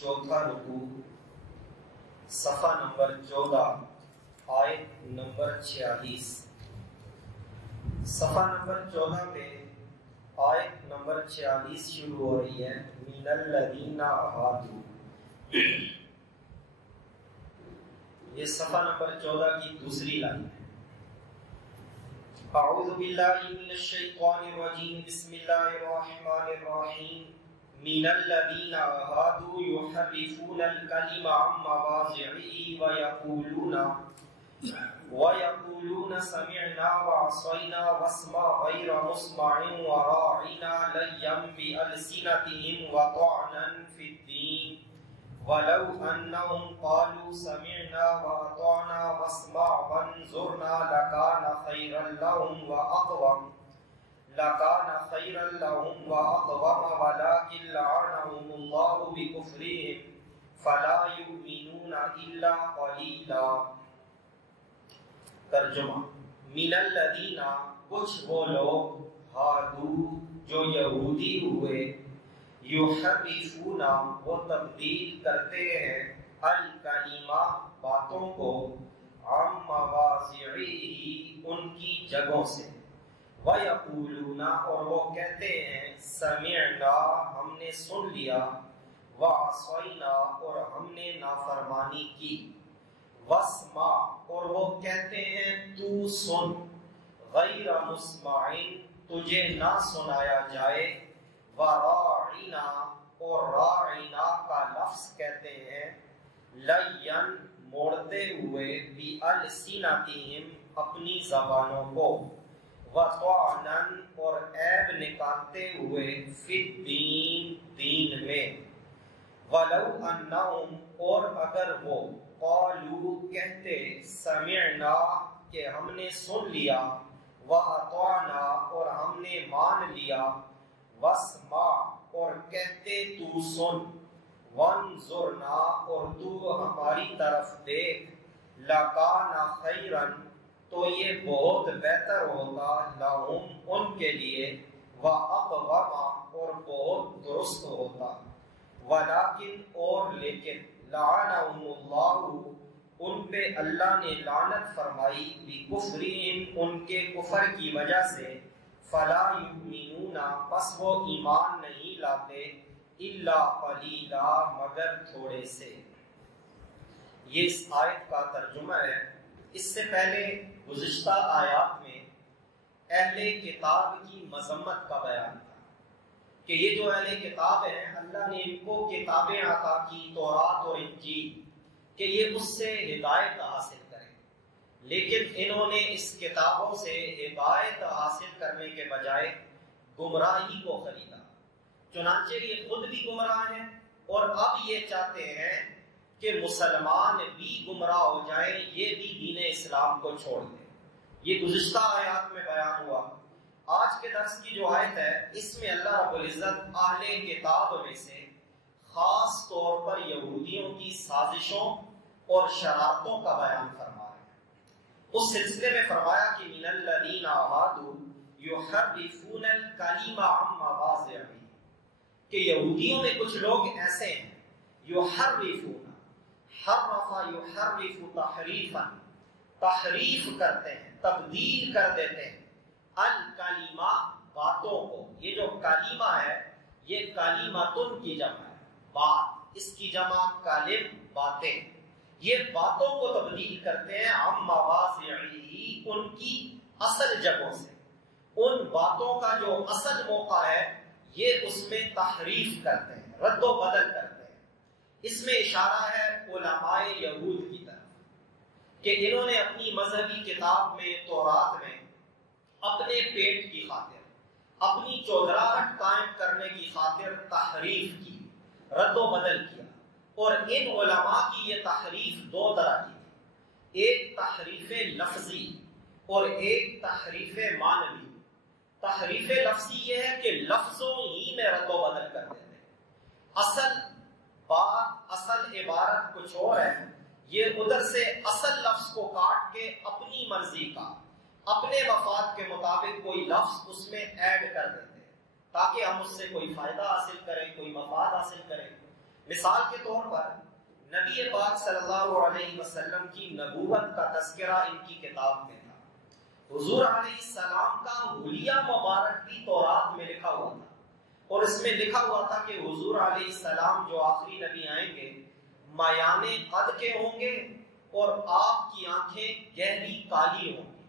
چوتھا رکوع، صفحہ نمبر 14، آیت نمبر 46۔ صفحہ نمبر 14 پہ آیت نمبر 46 شروع ہو رہی ہے، من الذین ہادوا۔ یہ صفحہ نمبر 14 کی دوسری لائن ہے۔ اعوذ باللہ من الشیطان الرجیم، بسم اللہ الرحمن الرحیم۔ من الذین ہادوا یحرفون الکلم عن مواضعہ ویقولون سمعنا وعصینا واسمع غیر مسمع وراعنا لیا بألسنتہم وطعنا فی الدین ولو انہم قالوا سمعنا واطعنا واسمع وانظرنا لکان خیرا لهم واقوم ولکن لعنهم اللہ بکفرہم فلا یؤمنون الا قلیلا۔ ترجمہ: من الذین، کچھ وہ لوگ، ہادو، جو یہودی ہوئے، یحرفون، وہ تبدیل کرتے ہیں، الکلمہ، باتوں کو، عن مواضعہ، ان کی جگہوں سے، ویقولون، اور وہ کہتے ہیں، سمعنا، ہم نے سن لیا، وعصینا، اور ہم نے نافرمانی کی، واسمع، اور وہ کہتے ہیں تو سن، غیر مسمع، تجھے نہ سنایا جائے، وراعنا، اور راعنا کا لفظ کہتے ہیں، لین، موڑتے ہوئے، بِأَلْسِنَتِهِمْ، اپنی زبانوں کو، وطعنا، اور عیب نکالتے ہوئے، فی الدین، دین میں، ولو انہم، اور اگر وہ، قالوا، کہتے، سمعنا، کہ ہم نے سن لیا، واطعنا، اور ہم نے مان لیا، واسمع، اور کہتے تو سن، وانظرنا، اور تو ہماری طرف دیکھ، لکان خیرا، تو یہ بہت بہتر ہوتا، لہم، ان کے لیے، واقوم، اور بہت درست ہوتا، ولیکن، اور لیکن، لعنہم اللہ، ان پہ اللہ نے لعنت فرمائی، بکفرہم، ان کے کفر کی وجہ سے، فلا یؤمنون، پس وہ ایمان نہیں لاتے، الا قلیلا، مگر تھوڑے سے۔ یہ اس آیت کا ترجمہ ہے۔ اس سے پہلے گزشتہ آیات میں اہل کتاب کی مذمت کا بیان تھا کہ یہ جو اہل کتاب ہیں، اللہ نے ان کو کتابیں عطا کی، تورات اور انجیل، کہ یہ اس سے ہدایت حاصل کریں، لیکن انہوں نے اس کتابوں سے ہدایت حاصل کرنے کے بجائے گمراہی کو خریدا، چنانچہ یہ خود بھی گمراہ ہیں اور اب یہ چاہتے ہیں کہ مسلمان بھی گمراہ ہو جائیں، یہ بھی دین اسلام کو چھوڑ دیں۔ یہ گزشتہ آیات میں بیان ہوا۔ آج کے درس کی جو آیت ہے، اس میں اللہ رب العزت اہل کتاب میں سے خاص طور پر یہودیوں کی سازشوں اور شرارتوں کا بیان فرما رہے ہیں۔ اس سلسلے میں فرمایا کہ من الذین ہادوا یحرفون الکلم عن مواضعہ، کہ یہودیوں میں کچھ لوگ ایسے ہیں، یحرفون، حرف یحرف تحریفا، تحریف کرتے ہیں، تبدیل کر دیتے ہیں، الکلمہ، باتوں کو۔ یہ جو کلمہ ہے، یہ کلمتن کی جمع ہے، بات، اس کی جمع کلم، باتیں، یہ باتوں کو تبدیل کرتے ہیں، عن مواضعہ، ان کی اصل جگہوں سے، ان باتوں کا جو اصل موقع ہے، یہ اس میں تحریف کرتے ہیں، رد و بدل کرتے ہیں۔ اس میں اشارہ ہے علماء یہود کی طرف کہ انہوں نے اپنی مذہبی کتاب میں، تورات میں، اپنے پیٹ کی خاطر، اپنی چودراہٹ قائم کرنے کی خاطر تحریف کی، رد و بدل کیا، اور ان علماء کی یہ تحریف دو طرح کی تھی، ایک تحریف لفظی اور ایک تحریف معنوی۔ تحریف لفظی یہ ہے کہ لفظوں ہی میں رد و بدل کر دیتے ہیں، اصل بات، اصل عبارت کچھ اور ہے، یہ ادھر سے اصل لفظ کو کاٹ کے اپنی مرضی کا، اپنے مفاد کے مطابق کوئی لفظ اس میں ایڈ کر دیتے ہیں تاکہ ہم اس سے کوئی فائدہ حاصل کریں، کوئی مفاد حاصل کریں۔ مثال کے طور پر نبی پاک صلی اللہ علیہ وسلم کی نبوت کا تذکرہ ان کی کتاب میں تھا۔ حضور علیہ السلام کا حلیہ مبارک بھی تورات میں لکھا ہوا تھا، اور اس میں لکھا ہوا تھا کہ حضور علیہ السلام جو آخری نبی آئیں گے مایان قد کے ہوں گے اور آپ کی آنکھیں گہری کالی ہوں گی۔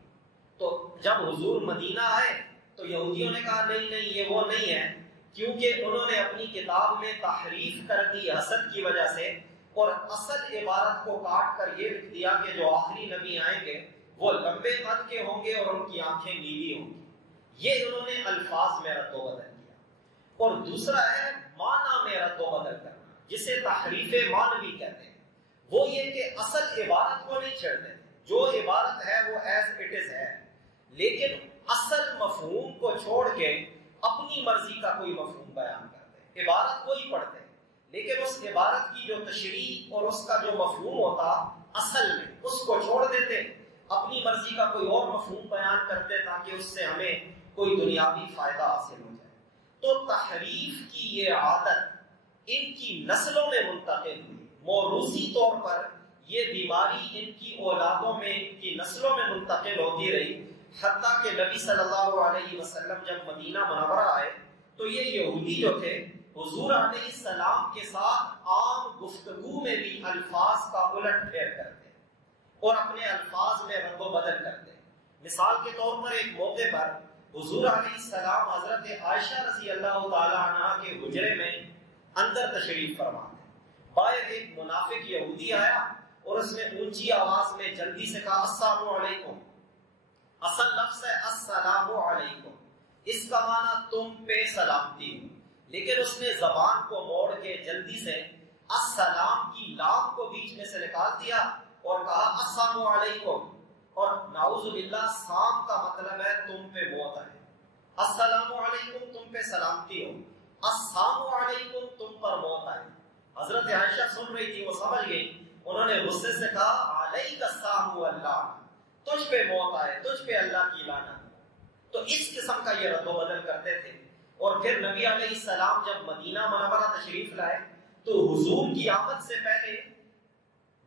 تو جب حضور مدینہ آئے تو یہودیوں نے کہا نہیں نہیں یہ وہ نہیں ہے، کیونکہ انہوں نے اپنی کتاب میں تحریف کر دی حسد کی وجہ سے، اور اصل عبارت کو کاٹ کر یہ لکھ دیا کہ جو آخری نبی آئیں گے وہ لمبے قد کے ہوں گے اور ان کی آنکھیں نیلی ہوں گی۔ یہ انہوں نے الفاظ میں رد و بدل کیا۔ اور دوسرا ہے معنی میں رد و بدل کرنا، جسے تحریف معنوی کہتے ہیں۔ وہ یہ کہ اصل عبارت کو نہیں چھیڑتے، جو عبارت ہے وہ ایز اٹ از ہے، لیکن اصل مفہوم کو چھوڑ کے اپنی مرضی کا کوئی مفہوم بیان کرتے۔ عبارت وہی پڑھتے لیکن اس عبارت کی جو تشریح اور اس کا جو مفہوم ہوتا اصل میں اس کو چھوڑ دیتے، اپنی مرضی کا کوئی اور مفہوم بیان کرتے تاکہ اس سے ہمیں کوئی دنیاوی فائدہ حاصل ہو جائے۔ تو تحریف کی یہ عادت ان کی نسلوں میں منتقل ہوئی، موروثی طور پر یہ بیماری ان کی اولادوں میں، ان کی نسلوں میں منتقل ہوتی رہی، حتیٰ کہ نبی صلی اللہ علیہ وسلم جب مدینہ منورہ آئے تو یہ یہودی جو تھے حضور علیہ السلام کے ساتھ عام گفتگو میں بھی الفاظ کا الٹ پھیر کرتے اور اپنے الفاظ میں رد و بدل کرتے۔ مثال کے طور پر ایک موقع پر حضور علیہ السلام حضرت عائشہ رضی اللہ تعالی عنہا کے حجرے میں اندر تشریف فرما تھے۔ باہر ایک منافق یہودی آیا اور اس نے اونچی آواز میں جلدی سے کہا السلام علیکم۔ اصل لفظ ہے السلام علیکم، اس کا معنی تم پہ سلامتی ہو، لیکن اس نے زبان کو موڑ کے جلدی سے السلام کی لام کو بیچ میں سے نکال دیا اور کہا السلام علیکم، اور نعوذ باللہ سام کا مطلب ہے تم پہ موت آئے۔ السلام علیکم تم پہ سلامتی ہو، السلام علیکم تم پر موت آئے۔ حضرت عائشہ سن رہی تھی، وہ سمجھ گئی، انہوں نے غصے سے کہا علیک السلام اللہ، تجھ پہ موت آئے، تجھ پہ اللہ کی لعنت۔ تو اس قسم کا یہ رد و بدل کرتے تھے۔ اور پھر نبی علیہ السلام جب مدینہ منورہ تشریف لائے تو حضور کی آمد سے پہلے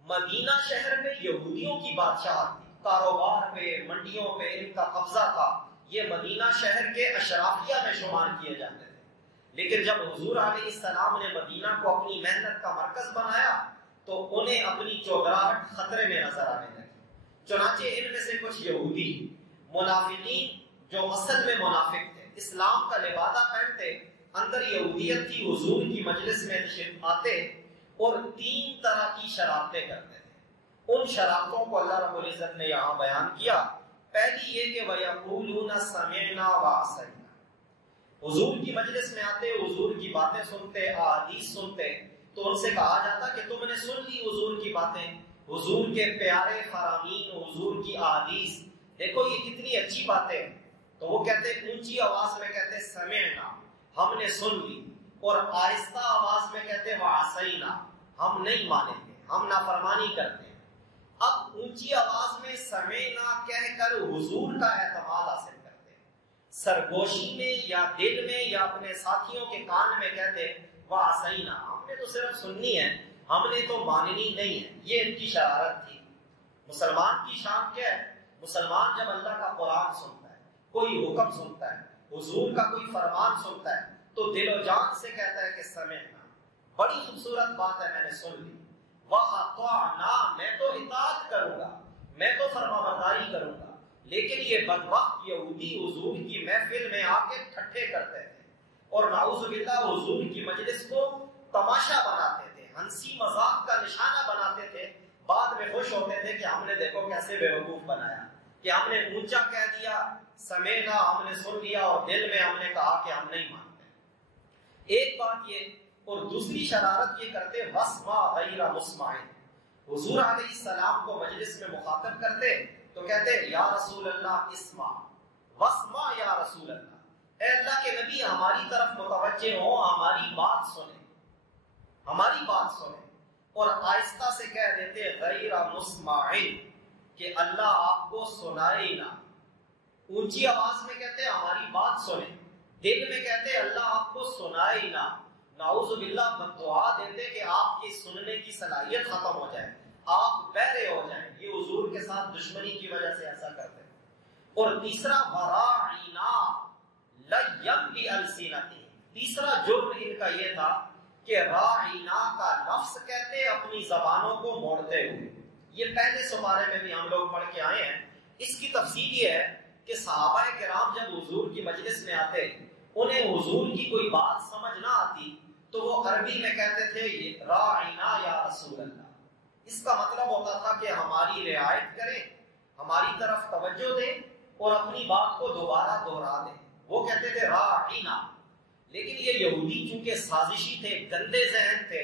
مدینہ شہر میں یہودیوں کی بادشاہت تھی، کاروبار پہ، منڈیوں پہ ان کا قبضہ تھا، یہ مدینہ شہر کے اشرافیہ میں شمار کیے جاتے تھے۔ لیکن جب حضور علیہ السلام نے مدینہ کو اپنی محنت کا مرکز بنایا تو انہیں اپنی چودراہٹ خطرے میں نظر آنے لگی۔ چنانچہ ان میں سے کچھ یہودی منافقین جو اصل میں منافق تھے، اسلام کا لبادہ پہنتے، اندر یہودیت کی، حضور کی مجلس میں آتے اور 3 طرح کی شرارتیں کرتے تھے۔ ان شرارتوں کو اللہ رب العزت نے یہاں بیان کیا۔ پہلی یہ کہ وَيَقُولُونَ سَمِعْنَا وَعَصَيْنَا، حضور کی مجلس میں آتے، حضور کی باتیں سنتے، احادیث سنتے، تو ان سے کہا جاتا کہ تم نے سن لی حضور کی باتیں، حضور کے پیارے فرامین، حضور کی احادیث، دیکھو یہ کتنی اچھی باتیں ہیں۔ تو وہ کہتے اونچی آواز میں کہتے سمعنا، ہم نے سن لی، اور آہستہ آواز میں کہتے وعصینا، ہم نہیں مانیں گے، ہم نافرمانی کرتے ہیں۔ اب اونچی آواز میں سمعنا کہہ کر حضور کا اعتماد حاصل کرتے ہیں، سرگوشی میں یا دل میں یا اپنے ساتھیوں کے کان میں کہتے وعصینا، ہم نے تو صرف سننی ہے، ہم نے تو ماننی نہیں ہے۔ یہ ان کی شرارت تھی۔ مسلمان کی شان کیا ہے؟ مسلمان جب اللہ کا قرآن سنتا ہے، کوئی حکم سنتا ہے، حضور کا کوئی فرمان سنتا ہے، تو دل و جان سے کہتا ہے کہ سمعنا، بڑی خوبصورت بات ہے، میں نے سن لی، وَأَطَعْنَا، میں تو اطاعت کروں گا، میں تو فرما برداری کروں گا۔ لیکن یہ بدبخت یہودی حضور کی محفل میں آ کے ٹھٹھے کرتے تھے اور نعوذ باللہ حضور کی مجلس کو تماشا بناتے تھے، ہنسی مذاق کا نشانہ بناتے تھے، بعد میں خوش ہوتے تھے کہ ہم نے دیکھو کیسے بیوقوف بنایا، کہ ہم نے اونچا کہہ دیا سمینا، ہم نے سن لیا، اور دل میں ہم نے کہا کہ ہم نہیں مانتے۔ ایک بات یہ، اور دوسری شرارت یہ کرتے وَاسْمَعْ غَيْرَ مُسْمَعٍ، حضور علیہ السلام کو مجلس میں مخاطب کرتے تو کہتے یا رسول اللہ اسمع، واسمع یا رسول اللہ، اے اللہ کے نبی ہماری طرف متوجہ ہو، ہماری بات سنیں، ہماری بات سنیں، اور آہستہ سے کہہ دیتے غیر مسمع، کہ اللہ آپ کو سنائے نہ۔ اونچی آواز میں کہتے ہماری بات سنیں، دل میں کہتے اللہ آپ کو سنائے نہ، نعوذ باللہ بددعا دیتے کہ آپ کی سننے کی صلاحیت ختم ہو جائے، آپ بہرے ہو جائیں. یہ حضور کے ساتھ دشمنی کی وجہ سے ایسا کرتے. اور تیسرا وراعینا لیم بالسنتہم، تیسرا جرم ان کا یہ تھا کہ راعینا کا لفظ کہتے اپنی زبانوں کو موڑتے ہوئے. یہ پہلے سپارے میں بھی ہم لوگ پڑھ کے آئے ہیں. اس کی تفصیل یہ ہے کہ صحابہ کرام جب حضور کی مجلس میں آتے، انہیں حضور کی کوئی بات سمجھ نہ آتی تو وہ عربی میں کہتے تھے یہ راعینا یا رسول اللہ. اس کا مطلب ہوتا تھا کہ ہماری رعایت کریں، ہماری طرف توجہ دیں اور اپنی بات کو دوبارہ دہرا دیں. وہ کہتے تھے راعینا. لیکن یہ یہودی چونکہ سازشی تھے، گندے ذہن تھے،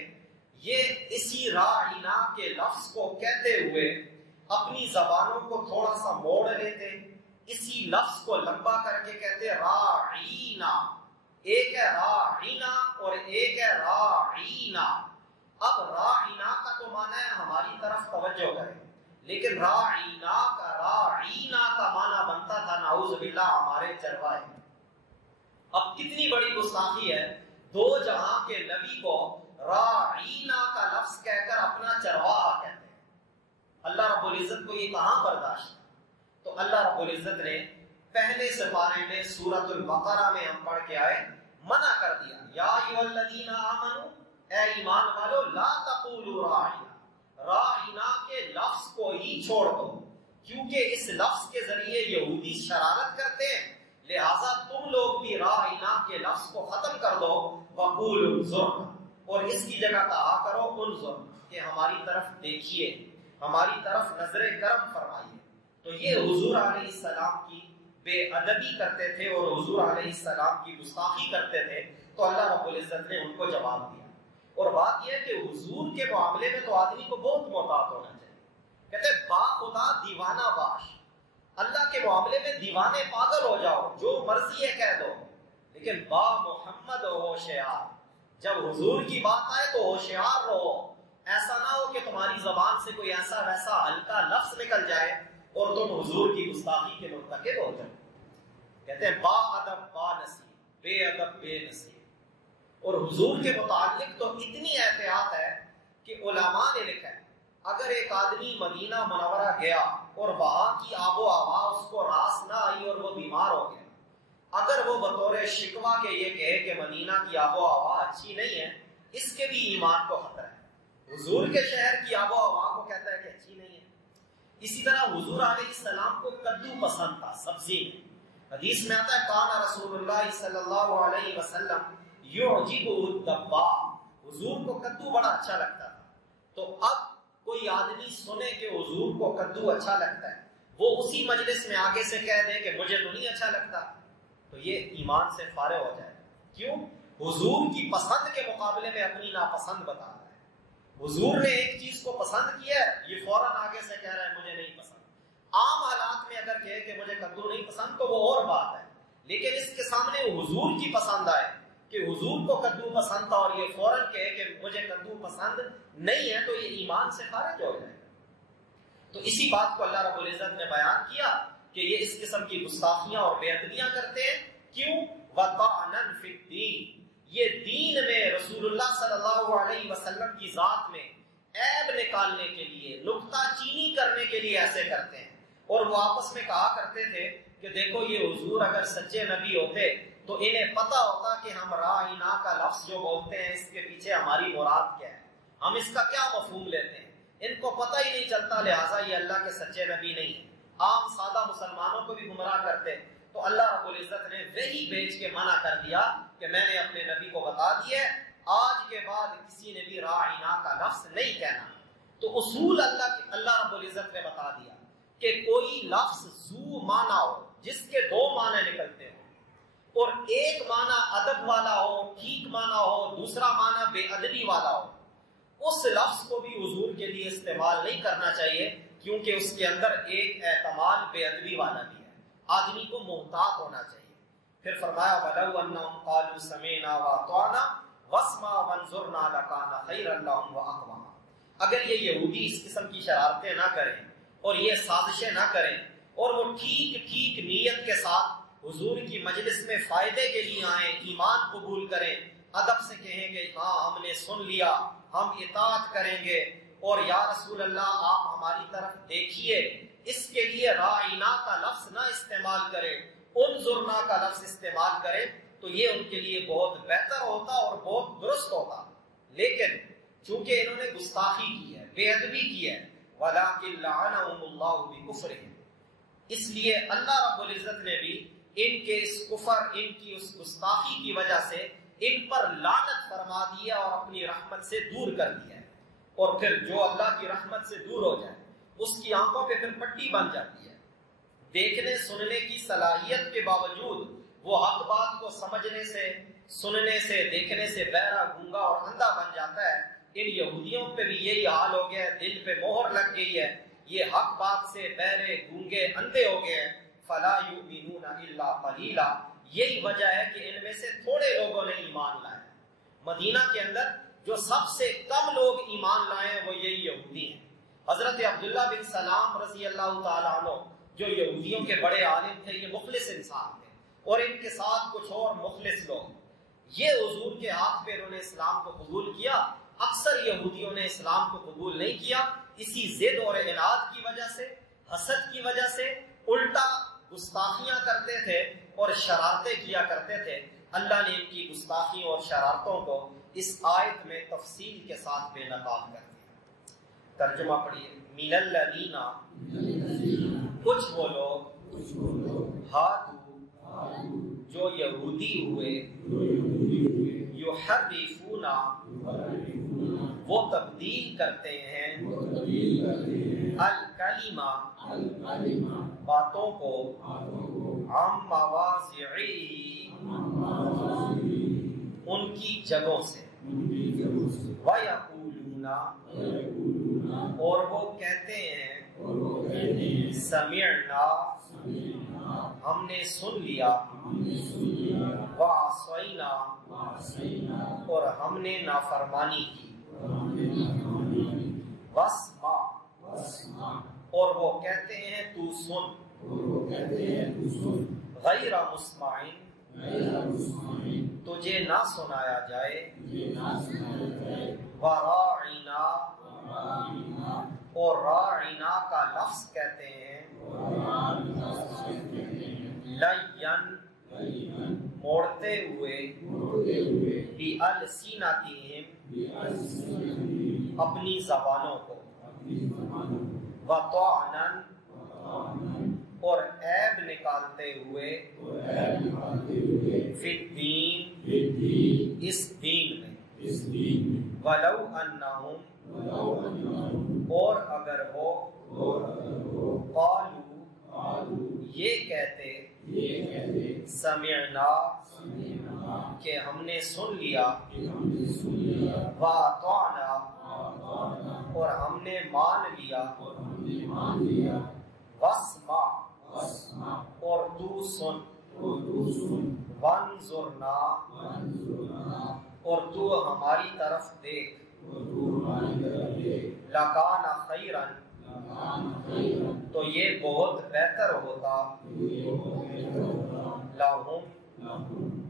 یہ اسی راعینا کے لفظ کو کہتے ہوئے اپنی زبانوں کو تھوڑا سا موڑ لیتے، اسی لفظ کو لمبا کر کے کہتے راعینا. ایک ہے راعینا اور ایک ہے راعینا. اب راعینا کا تو معنی ہے ہماری طرف توجہ کریں، لیکن راعینا کا معنی بنتا تھا نعوذ باللہ ہمارے چروائے. اب کتنی بڑی گستاخی ہے، دو جہاں کے نبی کو راعینا کا لفظ کہہ کر اپنا چرواہا کہتے ہیں. اللہ رب العزت کو یہ کہاں برداشت؟ تو اللہ رب العزت نے پہلے سپارے میں سورۃ البقرہ میں ہم پڑھ کے آئے، منع کر دیا یا ایھا الذین آمنوا، اے ایمان والو، لا تقولوا راعینا، راعینا کے لفظ کو ہی چھوڑ دو، کیونکہ اس لفظ کے ذریعے یہودی شرارت کرتے ہیں، لہٰذا تم لوگ بھی راعینا کے لفظ کو ختم کر دو. وقولوا انظرنا، اور اس کی جگہ کہا کرو انظر، کہ ہماری طرف دیکھیے، ہماری طرف نظر کرم فرمائیے. تو یہ حضور علیہ السلام کی بے ادبی کرتے تھے اور حضور علیہ السلام کی گستاخی کرتے تھے. تو اللہ رب العزت نے ان کو جواب دیا. اور بات یہ ہے کہ حضور کے معاملے میں تو آدمی کو بہت محتاط ہونا چاہیے. کہتے با خدا دیوانہ باش، اللہ کے معاملے میں دیوانے پاگل ہو جاؤ، جو مرضی ہے کہہ دو، لیکن با محمد ہوشیار، جب حضور کی بات آئے تو ہوشیار رہو. ایسا نہ ہو کہ تمہاری زبان سے کوئی ایسا ویسا ہلکا لفظ نکل جائے اور تم حضور کی گستاخی کے مرتکب ہو جائے. کہتے ہیں با ادب با نصیب، بے ادب بے نصیب. اور حضور کے متعلق تو اتنی احتیاط ہے کہ علماء نے لکھا ہے اگر ایک آدمی مدینہ منورہ گیا اور وہاں کی آب و ہوا اس کو راس نہ آئی اور وہ بیمار ہو گیا، اگر وہ بطور شکوہ کے یہ کہے کہ مدینہ کی آب و ہوا اچھی نہیں ہے، اس کے بھی ایمان کو خطرہ ہے. حضور کے شہر کی آب و ہوا کو کہتا ہے کہ اچھی نہیں ہے. اسی طرح حضور علیہ السلام کو کدو پسند تھا سبزی میں. حدیث میں آتا ہے کان رسول اللہ صلی اللہ علیہ وسلم یعجبہ الدباء، حضور کو کدو بڑا اچھا لگتا تھا. تو اب کوئی آدمی سنے کہ حضور کو کدو اچھا لگتا ہے، وہ اسی مجلس میں آگے سے کہہ دے کہ مجھے تو نہیں اچھا لگتا، تو یہ ایمان سے فارغ ہو جائے. کیوں؟ حضور کی پسند کے مقابلے میں اپنی ناپسند بتا رہا ہے. حضور نے ایک چیز کو پسند کیا ہے، یہ فوراً آگے سے کہہ رہا ہے مجھے نہیں پسند. عام حالات میں اگر کہے کہ مجھے کدو نہیں پسند تو وہ اور بات ہے، لیکن اس کے سامنے حضور کی پسند آئے کہ حضور کو کدو پسند تھا اور یہ فوراً کہے کہ مجھے کدو پسند نہیں ہے، تو یہ ایمان سے خارج ہو جائے. تو اسی بات کو اللہ رب العزت نے بیان کیا کہ یہ اس قسم کی گستاخیاں اور بے ادبیاں کرتے ہیں. کیوں؟ وَطَعْنًا فِي الدِّينِ، یہ دین میں رسول اللہ صلی اللہ علیہ وسلم کی ذات میں عیب نکالنے کے لیے، نکتہ چینی کرنے کے لیے ایسے کرتے ہیں. اور وہ آپس میں کہا کرتے تھے کہ دیکھو یہ حضور اگر سچے نبی ہوتے تو انہیں پتا ہوتا کہ ہم راعینا کا لفظ جو بولتے ہیں اس کے پیچھے ہماری مراد کیا ہے، ہم اس کا کیا مفہوم لیتے ہیں. ان کو پتہ ہی نہیں چلتا، لہٰذا یہ اللہ کے سچے نبی نہیں ہیں. عام سادہ مسلمانوں کو بھی گمراہ کرتے. تو اللہ رب العزت نے وہی بھیج کے منع کر دیا کہ میں نے اپنے نبی کو بتا دیا آج کے بعد کسی نے بھی راعینا کا لفظ نہیں کہنا. تو اصول اللہ رب العزت نے بتا دیا کہ کوئی لفظ ذو معنی ہو، جس کے دو معنی نکلتے ہو، اور ایک معنی ادب والا ہو، ٹھیک معنی ہو، دوسرا معنی بے ادبی والا ہو، اس لفظ کو بھی حضور کے لیے استعمال نہیں کرنا چاہیے، کیونکہ اس کے اندر ایک احتمال بے ادبی والا بھی ہے. آدمی کو محتاط ہونا چاہیے. پھر فرمایا وَلَوْ أَنَّهُمْ قَالُوا سَمِعْنَا وَأَطَعْنَا وَاسْمَعْ وَانظُرْنَا لَكَانَ خَيْرًا لَّهُمْ وَأَقْوَمَ. اگر یہ یہودی اس قسم کی شرارتیں نہ کریں اور یہ سازشیں نہ کریں اور وہ ٹھیک نیت کے ساتھ حضور کی مجلس میں فائدے کے لیے آئیں، ایمان قبول کریں، ادب سے کہیں کہ ہاں ہم نے سن لیا، ہم اطاعت کریں گے، اور یا رسول اللہ آپ ہماری طرف دیکھیے، اس کے لیے راعینا کا لفظ نہ استعمال کریں، انظرنا کا لفظ استعمال کریں، تو یہ ان کے لیے بہت بہتر ہوتا اور بہت درست ہوتا۔ لیکن چونکہ انہوں نے گستاخی کی ہے، بے ادبی کی ہے، وَلَٰكِن لَعَنَهُمُ اللَّهُ بِكُفْرِهِمْ، اس لیے اللہ رب العزت نے بھی ان کے اس کفر، ان کی اس گستاخی کی وجہ سے ان پر لعنت فرما دیا اور اپنی رحمت سے دور کر دیا ہے۔ اور پھر جو اللہ کی رحمت سے دور ہو جائے اس کی آنکھوں پہ پھر پٹی بن جاتی ہے، دیکھنے سننے کی صلاحیت کے باوجود وہ حق بات کو سمجھنے سے، سننے سے، دیکھنے سے بہرا، گونگا اور اندھا بن جاتا ہے۔ ان یہودیوں پہ بھی یہی حال ہو گیا ہے، دل پہ مہر لگ گئی ہے، یہ حق بات سے بہرے، گونگے، اندھے ہو گئے ہیں۔ فلا یؤمنون الا قلیلا، یہی وجہ ہے کہ ان میں سے تھوڑے لوگوں نے ایمان لائے۔ مدینہ کے اندر جو سب سے کم لوگ ایمان لائے ہیں وہ یہی یہودی ہیں۔ حضرت عبداللہ بن سلام رضی اللہ تعالیٰ عنہ جو یہودیوں کے بڑے عالم تھے، یہ مخلص انسان تھے، اور ان کے ساتھ کچھ اور مخلص لوگ، یہ حضور کے ہاتھ پہ انہوں نے اسلام کو قبول کیا۔ اکثر یہودیوں نے اسلام کو قبول نہیں کیا، اسی ضد اور عناد کی وجہ سے، حسد کی وجہ سے، الٹا گستاخیاں کرتے تھے اور شرارتیں کیا کرتے تھے۔ اللہ نے ان کی گستاخیوں اور شرارتوں کو اس آیت میں تفصیل کے ساتھ بے نقاب کر دیا۔ ترجمہ پڑھیے، من الذین، کچھ وہ لوگ، ہادو، جو یہودی ہوئے، یحرفون، وہ تبدیل کرتے ہیں، الکلمہ، باتوں کو، عن مواضعہ، ان کی جگہوں سے، وَيَقُولُونَ، اور وہ کہتے ہیں، سمعنا، ہم نے سن لیا، وَعَصَيْنَا، اور ہم نے نافرمانی کی، وَاسْمَعْ، اور وہ کہتے ہیں تو سن، غیر مسمعٍ، تجھے نہ سنایا جائے، وراعنا، اور راعنا کا لفظ کہتے ہیں، لین، موڑتے ہوئے، بِأَلْسِنَتِهِمْ، اپنی زبانوں کو، وَطَعْنًا، اور عیب نکالتے ہوئے، فی الدین، اس دین میں، وَلَوْ أَنَّهُمْ، اور اگر وہ، قالوا، یہ کہتے، سمعنا، کہ ہم نے سن لیا، وَأَطَعْنَا، اور ہم نے مان لیا، وَاسْمَعْ، اور تو سن، وَانظُرْنَا، اور تو ہماری طرف دیکھ، لَكَانَ خَيْرًا، تو یہ بہت بہتر ہوتا، لَهُمْ،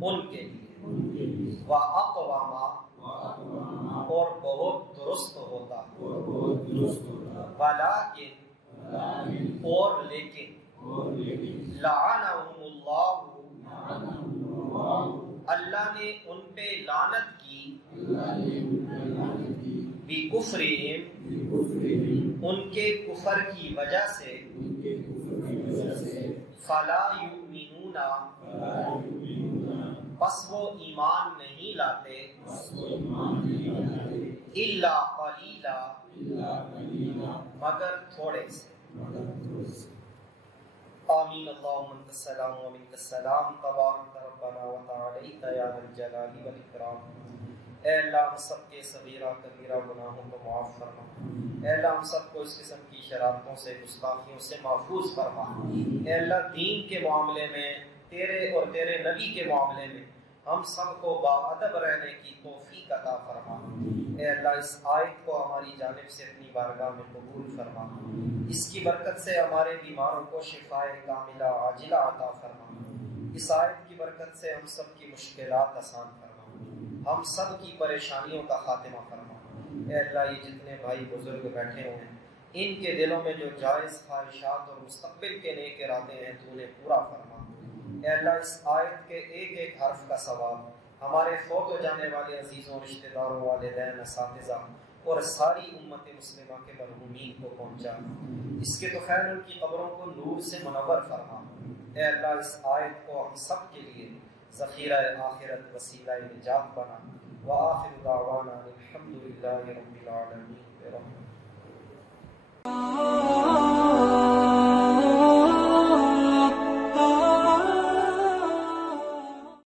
ان کے لیے، وَأَقْوَمَ، اور بہت درست ہوتا، وَلَٰكِنْ، اور لیکن، لَعَنَهُمُ اللَّهُ، اللہ نے ان پہ لعنت کی، بِكُفْرِهِمْ، ان کے کفر کی وجہ سے، فَلَا يُؤْمِنُونَ، بس وہ ایمان نہیں لاتے، إِلَّا قَلِيلًا، مگر تھوڑے سے۔ آمین اللہم انت السلام و منک السلام، تبارک ربنا و تعالیت یا ذا الجلال والاکرام۔ اے اللہ ہم سب کے صغیرہ کبیرہ گناہوں کو معاف فرما، اے اللہ ہم سب کو اس قسم کی شرارتوں سے، گستاخیوں سے محفوظ فرما۔ اے اللہ دین کے معاملے میں، تیرے اور تیرے نبی کے معاملے میں ہم سب کو باادب رہنے کی توفیق عطا فرما۔ اے اللہ اس آیت کو ہماری جانب سے اپنی بارگاہ میں قبول فرما، اس کی برکت سے ہمارے بیماروں کو شفائے کاملہ عاجلہ عطا فرما، اس آیت کی برکت سے ہم سب کی مشکلات آسان فرما۔ ہم سب کی پریشانیوں کا خاتمہ فرما۔ اے اللہ یہ جتنے بھائی بزرگ بیٹھے ہوئے ہیں ان کے دلوں میں جو جائز خواہشات اور مستقبل کے نیک ارادے ہیں تو انہیں پورا فرما۔ اے اللہ اس آیت کے ایک ایک حرف کا ثواب ہمارے فوت ہو جانے والے عزیزوں، رشتہ داروں، والدین، اساتذہ اور ساری امت مسلمہ کے مرحومین کو پہنچا۔ اس کے تو خیر ان کی قبروں کو نور سے منور فرما۔ اے اللہ اس آیت کو ہم سب کے لیے ذخیرہ آخرت، وسیلہ نجات بنا۔ وآخر دعوانا الحمد للہ رب العالمین۔